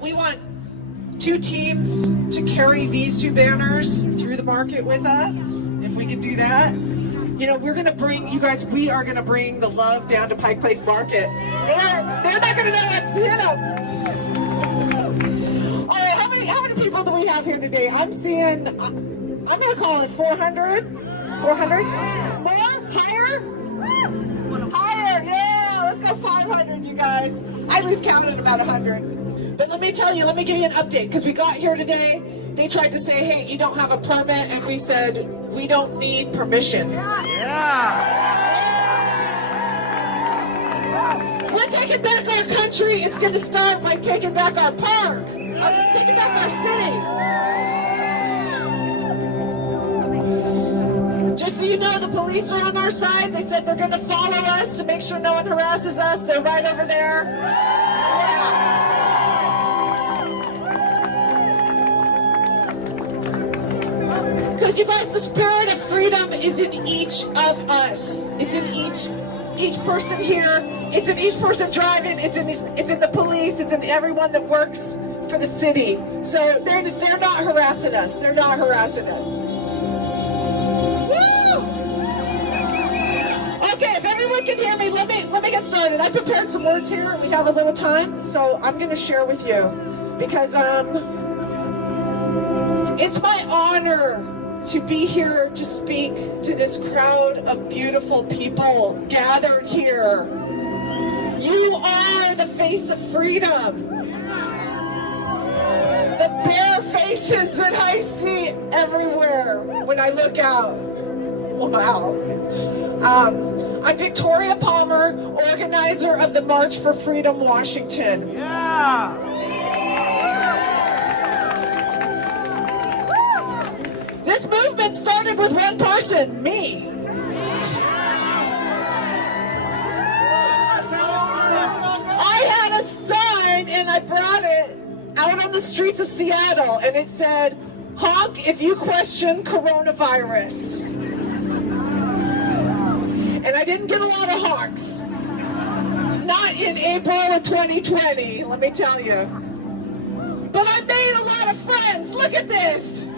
we want 2 teams to carry these 2 banners through the market with us, if we can do that. You know, we're gonna bring, you guys, we are gonna bring the love down to Pike Place Market. They're not gonna know what to hit them. All right, how many people do we have here today? I'm seeing, I'm gonna call it 400? 400? More? Higher? Higher, yeah, let's go 500, you guys. I lose count at about 100. But let me tell you, let me give you an update, because we got here today, they tried to say, hey, you don't have a permit, and we said, we don't need permission. We're taking back our country. It's going to start by taking back our park, taking back our city. Just so you know, the police are on our side. They said they're going to follow us to make sure no one harasses us. They're right over there. Yeah. Because you guys, the spirit of freedom is in each of us. It's in each person here. It's in each person driving. It's in the police. It's in everyone that works for the city. So they're not harassing us. They're not harassing us. Woo! Okay, if everyone can hear me, let me get started. I prepared some words here. We have a little time, so I'm going to share with you because it's my honor to be here to speak to this crowd of beautiful people gathered here. You are the face of freedom. The bare faces that I see everywhere when I look out. Wow. I'm Victoria Palmer, organizer of the March for Freedom Washington. Yeah! This movement started with one person, me. I had a sign and I brought it out on the streets of Seattle and it said, honk if you question coronavirus. And I didn't get a lot of honks. Not in April of 2020, let me tell you. But I made a lot of friends, look at this.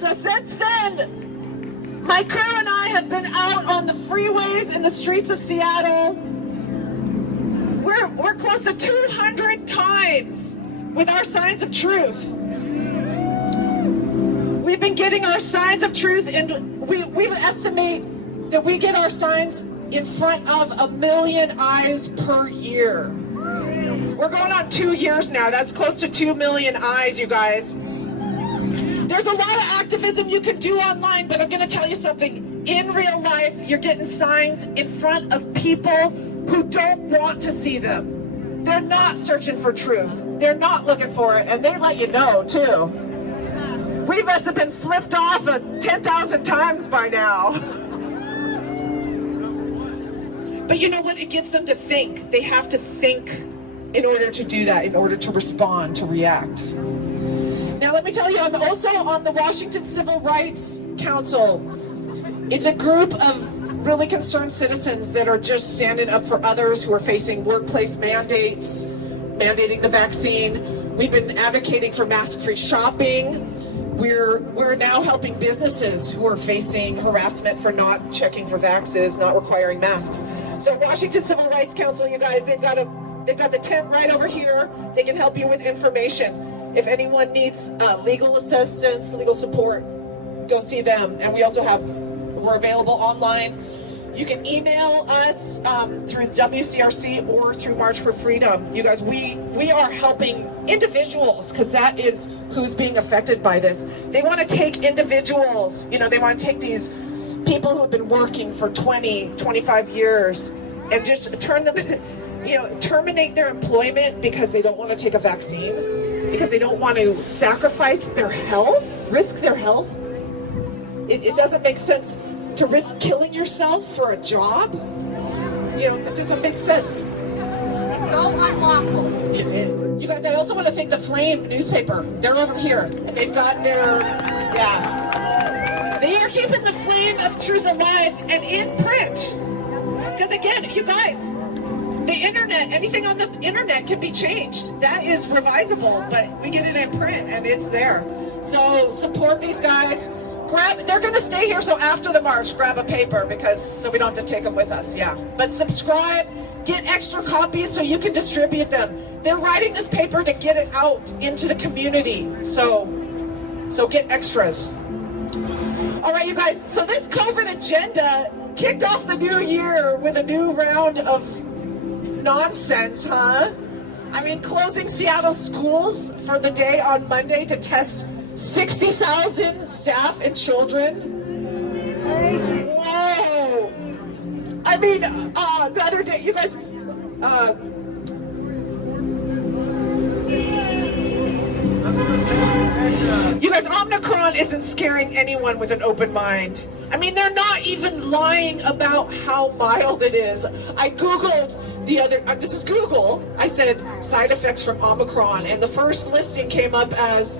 So since then, my crew and I have been out on the freeways and the streets of Seattle. We're close to 200 times with our signs of truth. We've been getting our signs of truth, and we estimate that we get our signs in front of 1 million eyes per year. We're going on 2 years now. That's close to 2 million eyes, you guys. There's a lot of activism you can do online, but I'm going to tell you something. In real life, you're getting signs in front of people who don't want to see them. They're not searching for truth. They're not looking for it, and they let you know, too. We must have been flipped off 10,000 times by now. But you know what? It gets them to think. They have to think in order to do that, in order to respond, to react. Now let me tell you, I'm also on the Washington Civil Rights Council. It's a group of really concerned citizens that are just standing up for others who are facing workplace mandates, mandating the vaccine. We've been advocating for mask-free shopping. We're now helping businesses who are facing harassment for not checking for vaccines, not requiring masks. So Washington Civil Rights Council, you guys, they've got the tent right over here. They can help you with information. If anyone needs legal assistance, legal support, go see them. And we're available online. You can email us through WCRC or through March for Freedom. You guys, we are helping individuals because that is who's being affected by this. They want to take individuals, they want to take these people who have been working for 20, 25 years and just turn them, terminate their employment because they don't want to take a vaccine, because they don't want to sacrifice their health, risk their health. It doesn't make sense to risk killing yourself for a job. That doesn't make sense. So unlawful. It is. You guys, I also want to thank the Flame newspaper. They're over here. And they've got they are keeping the flame of truth alive and in print. Because again, you guys, the internet, anything on the internet can be changed. That is revisable, but we get it in print and it's there. So support these guys. They're going to stay here, so after the march, grab a paper so we don't have to take them with us. Yeah. But subscribe, get extra copies so you can distribute them. They're writing this paper to get it out into the community. So get extras. All right, you guys. So this COVID agenda kicked off the new year with a new round of nonsense, huh? I mean, closing Seattle schools for the day on Monday to test 60,000 staff and children. Whoa! I mean, the other day, you guys, Omicron isn't scaring anyone with an open mind. I mean, they're not even lying about how mild it is. I Googled this is Google. I said side effects from Omicron, and the first listing came up as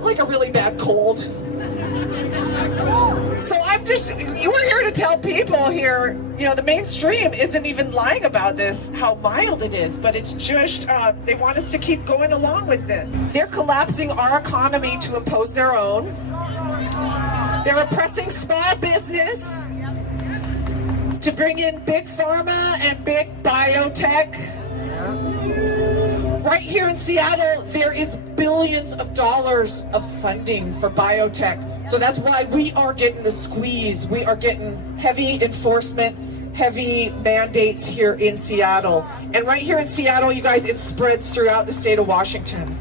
like a really bad cold. So we're here to tell people here, the mainstream isn't even lying about this, how mild it is, but it's just, they want us to keep going along with this. They're collapsing our economy to impose their own. They're oppressing small business to bring in big pharma and big biotech. Right here in Seattle, there is billions of dollars of funding for biotech. So that's why we are getting the squeeze. We are getting heavy enforcement, heavy mandates here in Seattle. And right here in Seattle, you guys, it spreads throughout the state of Washington.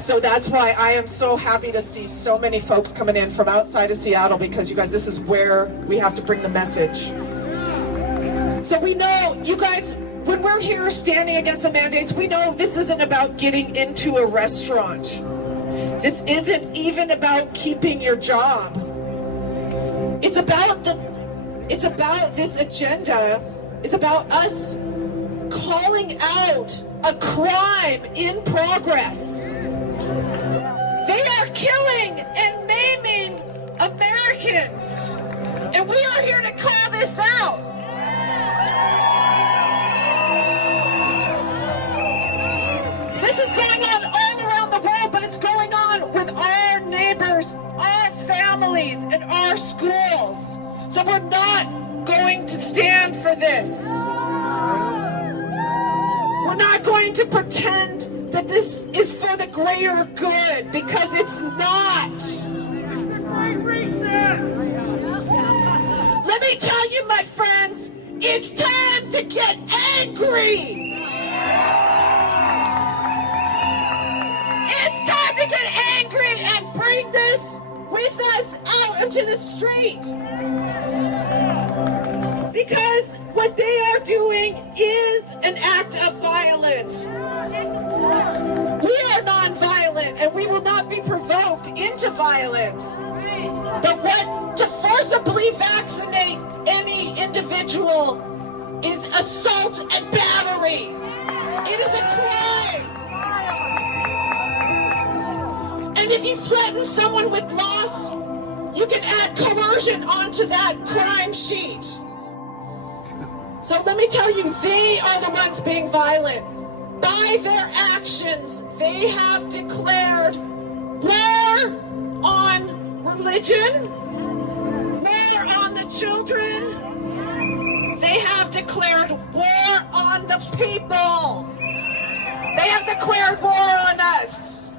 So that's why I am so happy to see so many folks coming in from outside of Seattle, because you guys, this is where we have to bring the message. So we know, you guys, when we're here standing against the mandates, we know this isn't about getting into a restaurant. This isn't even about keeping your job. It's about this agenda. It's about us calling out a crime in progress. They are killing and maiming Americans. And we are here to call this out. This is going on all around the world, but it's going on with our neighbors, our families, and our schools. So we're not going to stand for this. We're not going to pretend that this is for the greater good, because it's not. Let me tell you, my friends, it's time to get angry. It's time to get angry and bring this with us out into the street. Because what they are doing is an act of violence. We are nonviolent, and we will not be provoked into violence. But to forcibly vaccinate any individual is assault and battery. It is a crime. And if you threaten someone with loss, you can add coercion onto that crime sheet. So let me tell you, they are the ones being violent. By their actions, they have declared war on religion, war on the children. They have declared war on the people. They have declared war on us.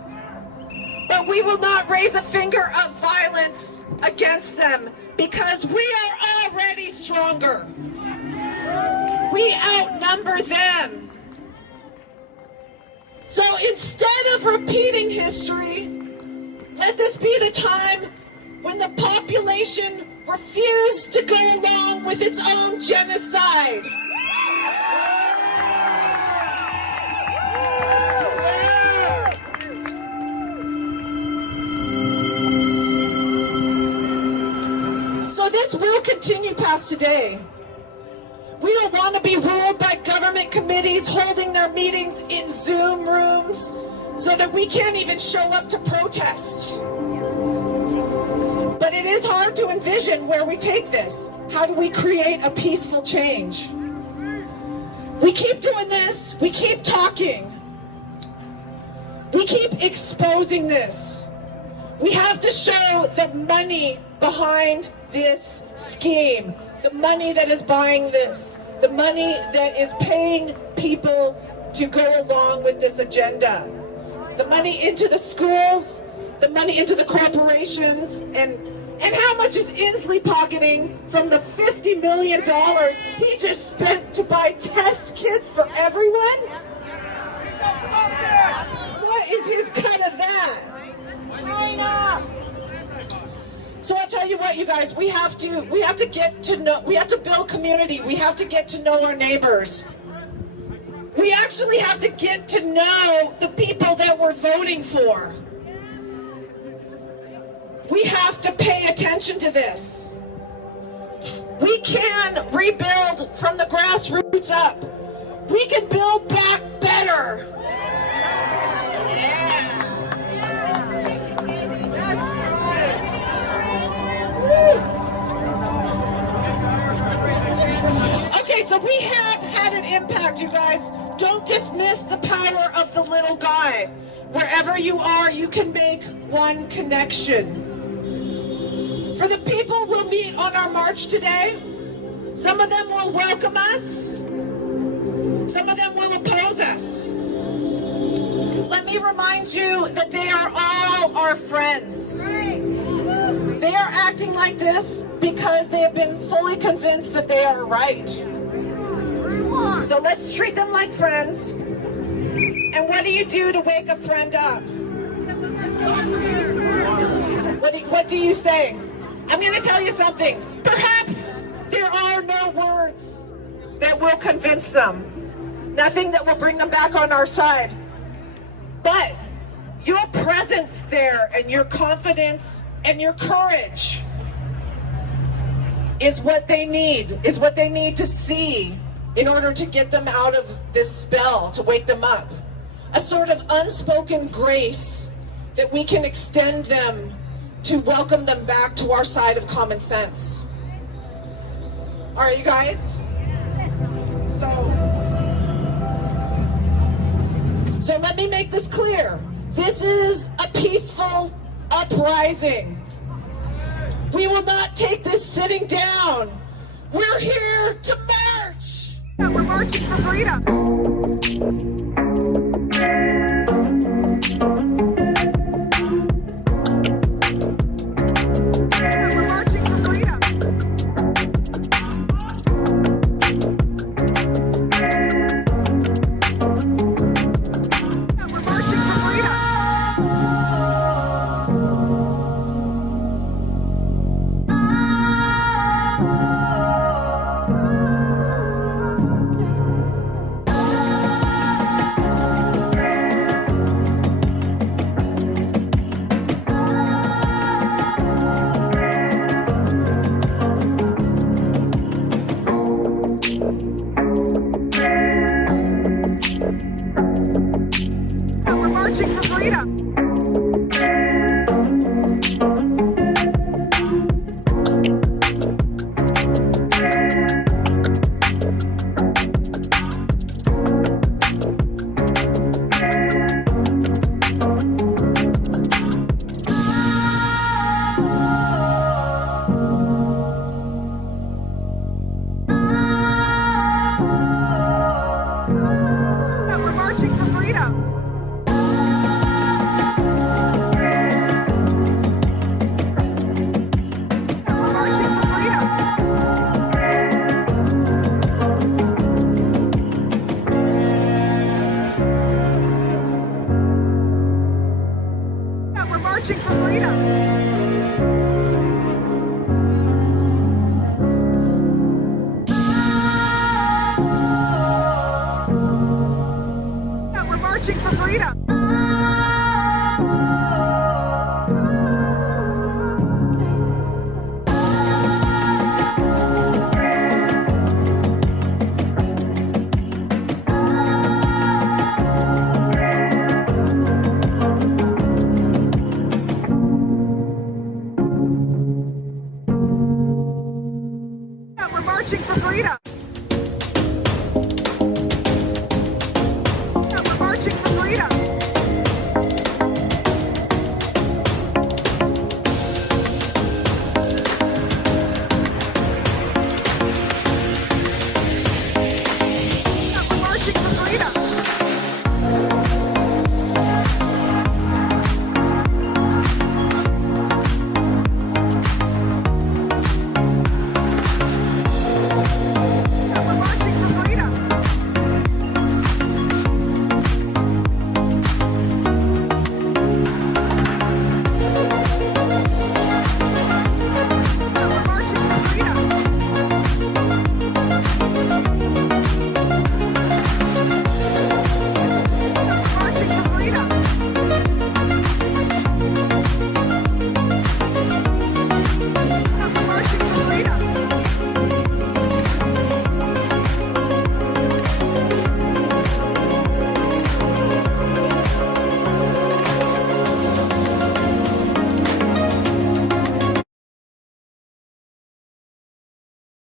But we will not raise a finger of violence against them, because we are already stronger. We outnumber them. So instead of repeating history, let this be the time when the population refused to go along with its own genocide. So this will continue past today. We don't want to be ruled by government committees holding their meetings in Zoom rooms so that we can't even show up to protest. But it is hard to envision where we take this. How do we create a peaceful change? We keep doing this. We keep talking. We keep exposing this. We have to show the money behind this scheme, the money that is buying this, the money that is paying people to go along with this agenda, the money into the schools, the money into the corporations, and how much is Inslee pocketing from the $50 million he just spent to buy test kits for everyone? What is his cut of that? China. So I'll tell you what, you guys, we have to get to know, we have to build community. We have to get to know our neighbors. We actually have to get to know the people that we're voting for. We have to pay attention to this. We can rebuild from the grassroots up. We can build back better. Yeah. That's right. Woo. Okay, so we have had an impact, you guys. Don't dismiss the power of the little guy. Wherever you are, you can make one connection. For the people we'll meet on our march today, some of them will welcome us, some of them will oppose us. Let me remind you that they are all our friends. They are acting like this because they have been fully convinced that they are right. So let's treat them like friends. And what do you do to wake a friend up? What do you say? I'm going to tell you something. Perhaps there are no words that will convince them. Nothing that will bring them back on our side. But your presence there and your confidence and your courage is what they need to see in order to get them out of this spell, to wake them up. A sort of unspoken grace that we can extend them to welcome them back to our side of common sense. All right, you guys? So let me make this clear. This is a peaceful uprising. We will not take this sitting down. We're here to march. We're marching for freedom. marching for freedom.